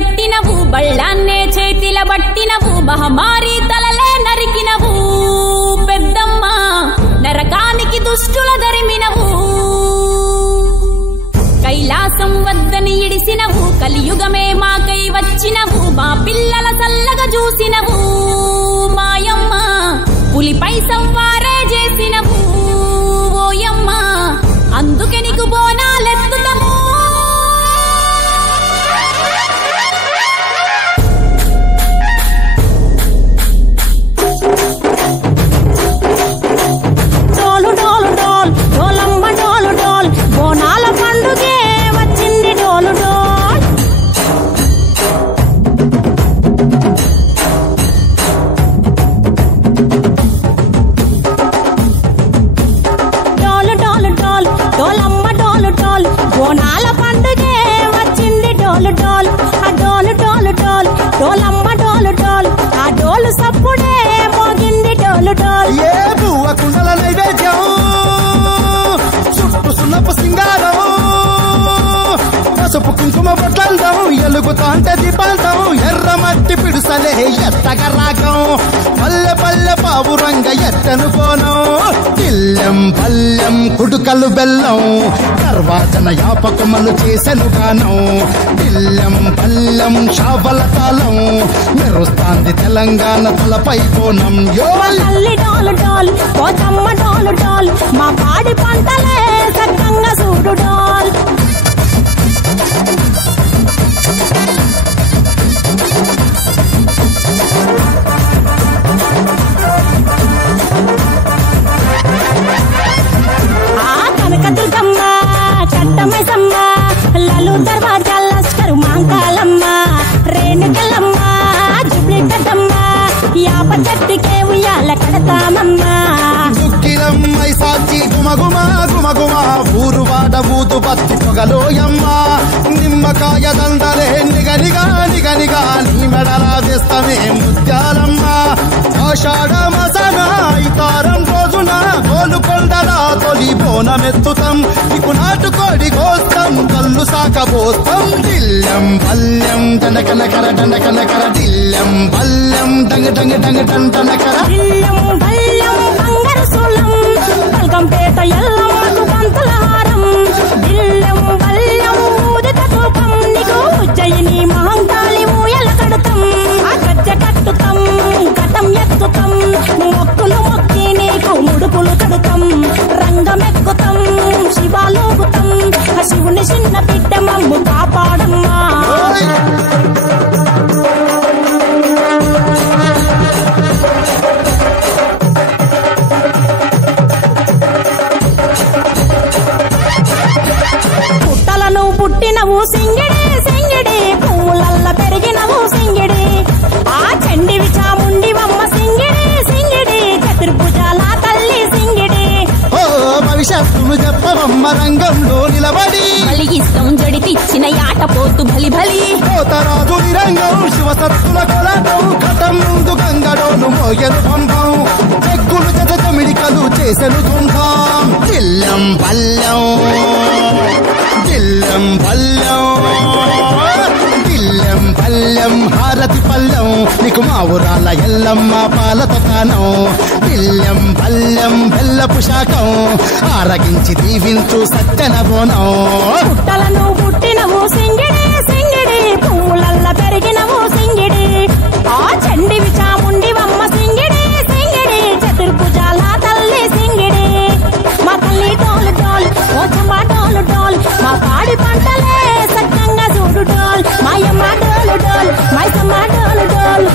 పెట్టినవు బళ్ళాన్నే చేతిల బట్టినవు మహమారి తలలే నరికినవు పెద్దమ్మ నరకానికి దుష్టుల దరిమినవు కైలాసం వద్దని ఇడిసినవు కలియుగమే మాకై వచ్చినవు మా పిల్లల చల్లగా చూసినవు మాయమ్మ పులిపై సంవారే చేసినవు ఓయమ్మ అందుకే నీకు బోనాలెత్తుతాము డోలు డోలు డోల్ డోలమ్మ డోలు డోల్ బోనాల పండుగే వచ్చింది డోలు డోల్ డోలు డోలు డోల్ డోలమ్మ డోలు డోల్ బోనాల పండుగే వచ్చింది డోలు డోల్ ఆ డోలు డోలు డోల్ డోలమ్మ డోలు డోల్ ఆ డోలు సప్పుడే మోగింది డోలు డోల్ ఏ బువ్వ కుండల నైవేద్యం చుట్టు సున్నపు సింగారం పసుపు కుంకుమ బొట్లందం ఎలుగుతాంటే దీపాంతం ఎర్ర మట్టి పిడుసలే ఎత్తగ రాగం పల్లె పల్లె పావురంగ ఎత్తను కోనం తిల్లెం పల్లెం కుడుకలు బెల్లం తర్వాతన యాపకమలు చేసెను గానం తిల్లెం పల్లెం షావల తాళం మెరుస్తాంది తెలంగాణ తలపై కోణం తల్లి డోలు డోల్ పోతమ్మ డోలు డోల్ మా పాడి పంటలే సక్కంగా చూడు డోల్ ఆ కనకదుర్గమ్మ కట్టమైసమ్మ లలు దర్వాజా లస్కరు మాంకాలమ్మ రేణుకలమ్మ జుబ్లి కట్టమ్మ యాప చెట్టుకే ఉయ్యాల కడతామమ్మ దుఃఖిలమ్మై సాచి గుమగుమ గుమగుమ ఊరు వాడ ఊదు బత్తి పొగలోయమ్మ నిమ్మకాయ దండలే నిగనిగా నిగనిగా నీ మెడలా వేస్తమే ముత్యాలమ్మ ఆషాఢ మసన ఇతారం రోజున గోలుకొండల తొలి బోనమెత్తుతాం నీకు నాటుకోడి కోస్తాం కళ్ళు సాకబోస్తాం దిల్లెం పల్లెం దండకనకర దండకనకర దిల్లెం పల్లెం డంగ డంగ డంగ డంటనకర దిల్లం బల్లం బంగారు సోలం బల్గంపేట ఎల్లమ్మకు పంతుల హారం దిల్లం బల్లం ఊదిత తూపం నీకు ఉజ్జయిని మహంకాళి ఊయల కడుతాం ఆ గజ్జ కట్టుతాం గతం ఎత్తుతాం మొక్కులు మొక్కి నీకు ముడుపులు కడుతాం రంగమెక్కుతాం శివాలోగుతాం ఆ శివుని చిన్న బిడ్డ మమ్ము కాపాడమ్మా పుట్టలను పుట్టినవు సింగిడి సింగిడి పువ్వులల్ల పెరిగినవు సింగిడి ఆ చండివి చాముండివమ్మ సింగిడి సింగిడి చతుర్భుజాల తల్లి సింగిడి ఓ భవిష్యత్తును చెప్పవమ్మ రంగంలో నిలబడి కలిగిస్తాం జడితిచ్చిన యాట పోతు బలి బలి పోతరాజు నిరంగం శివసత్తుల కొలటం కథం ముందు గంగడోను మోయను పంపం చెక్కులు జత చమిడికలు చేసెను తుంటాం దిల్లెం పల్లెం దిల్లెం పల్లెం దిల్లెం పల్లెం హారతి పల్లెం నీకు మా ఊరాల ఎల్లమ్మ పాలతో కానం దిల్లెం పల్లెం బెల్లపు శాఖం ఆరగించి దీవించు సత్యన బోనం పుట్టలను పుట్టినవు సింగిడి సింగిడి పువ్వులల్ల పెరిగినవు సింగిడి ఆ చండివి చాముండివమ్మ సింగిడి సింగిడి చతుర్భుజాల తల్లి సింగిడి మా తల్లి డోలు డోల్ పోచమ్మ డోలు డోల్ మా పాడి పంటలే సక్కంగా చూడు డోల్ మాయమ్మ డోలు డోల్ మైసమ్మ డోలు డోల్